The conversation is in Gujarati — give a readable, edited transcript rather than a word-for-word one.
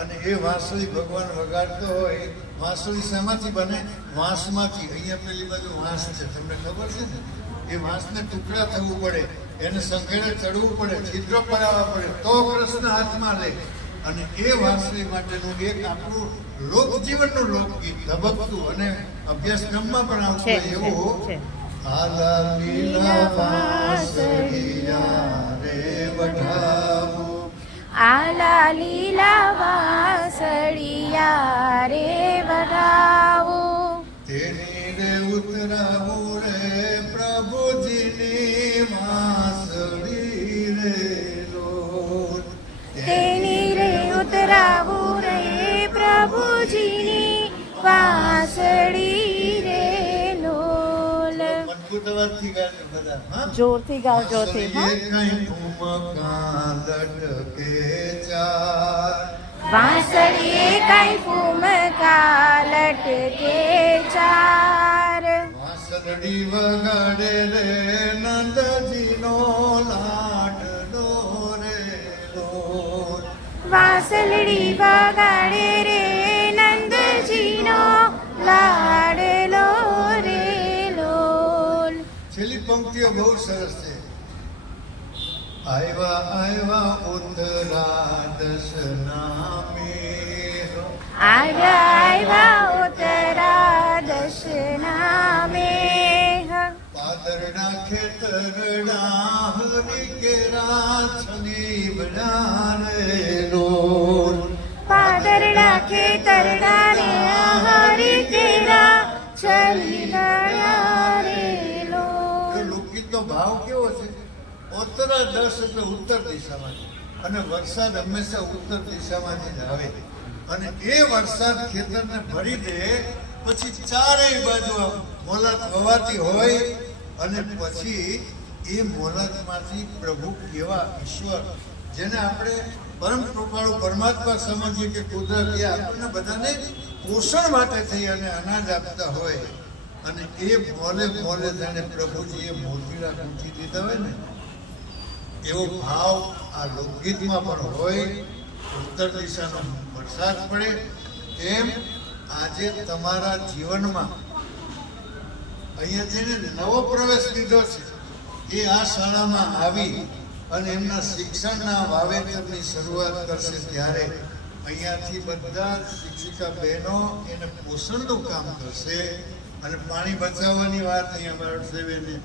અને એ વાંસળી ભગવાન વગાડતો હોય. વાંસળી શેમાંથી બને? વાંસમાંથી. અહીંયા પેલી બાજુ વાંસ છે, તમને ખબર છે ને? એ વાંસને ટુકડા થવું પડે, એને સંઘેડે ચડવું પડે, છિદ્રો પડાવવા પડે, તો કૃષ્ણ હાથમાં લે. અને એ વાંસળી માટેનું એક આપણું લોકજીવનનું લોકગીત ધબકતું અને અભ્યાસક્રમમાં પણ આવતું એવું આલા લીલા વાંસળિયા રે વઢાવો, આલા લીલા વાંસળિયા રે વઢાવો, તેની રે ઉતરાવું રે પ્રભુજીની વાંસળી રે લોલ, તેની રે ઉતરાવું રે પ્રભુજીની વાંસળી રે લોલ. મજબૂત અવાજથી ગાજો બધા, હા? જોરથી ગાઓ, જોરથી. વાંસળીએ કઈ ઠુમકા લટકે ચાર, વાંસળીએ કઈ ફૂમકા લટકે ચાર, વાંસળી વગાડે રે નંદજીનો લાડલો રે લોલ, વાંસળી વગાડે રે નંદજીનો લાડલો રે લોલ. છેલ્લી પંક્તિઓ બહુ સરસ છે. આવ્યા આવ્યા ઉત્તરા દશના મેઘ, આવ્યા આવ્યા ઉતરા દશના મેઘ, પાદરના ખેતરડા હરી કેરા છની બના રે લોલ, પાદરડા ખેતરડા રે હરી કેરા ચલી ગયા રે લોલ. લોકગીતનો ભાવ કેવો છે? ઉત્તરા દશ એટલે ઉત્તર દિશામાં, અને વરસાદ હંમેશા ઉત્તર દિશામાંથી જ આવે. અને એ વરસાદ ખેતરને ભરી દે, પછી ચારેય બાજુ મોલાત વવાતી હોય, અને પછી એ મોલાતમાંથી પ્રભુ કેવા ઈશ્વર, જેને આપણે પરમ કૃપાળુ પરમાત્મા સમજીએ કે કુદરત, એ આપણને બધાને પોષણ માટે થઈ અને અનાજ આપતા હોય. અને એ મોલે મોલે જાણે પ્રભુજીએ મોતીડા ગૂંથી દીધા હોય ને, એવો ભાવ આ લોકગીતમાં પણ હોય. ઉત્તર દિશાનો વરસાદ પડે એમ આજે તમારા જીવનમાં અહીંયા જેને નવો પ્રવેશ લીધો છે એ આ શાળામાં આવી અને એમના શિક્ષણના વાવેતરની શરૂઆત કરશે, ત્યારે અહીંયાથી બધા શિક્ષિકા બહેનો એને પોષણનું કામ કરશે. અને પાણી બચાવવાની વાત અહીંયા મારા સાહેબે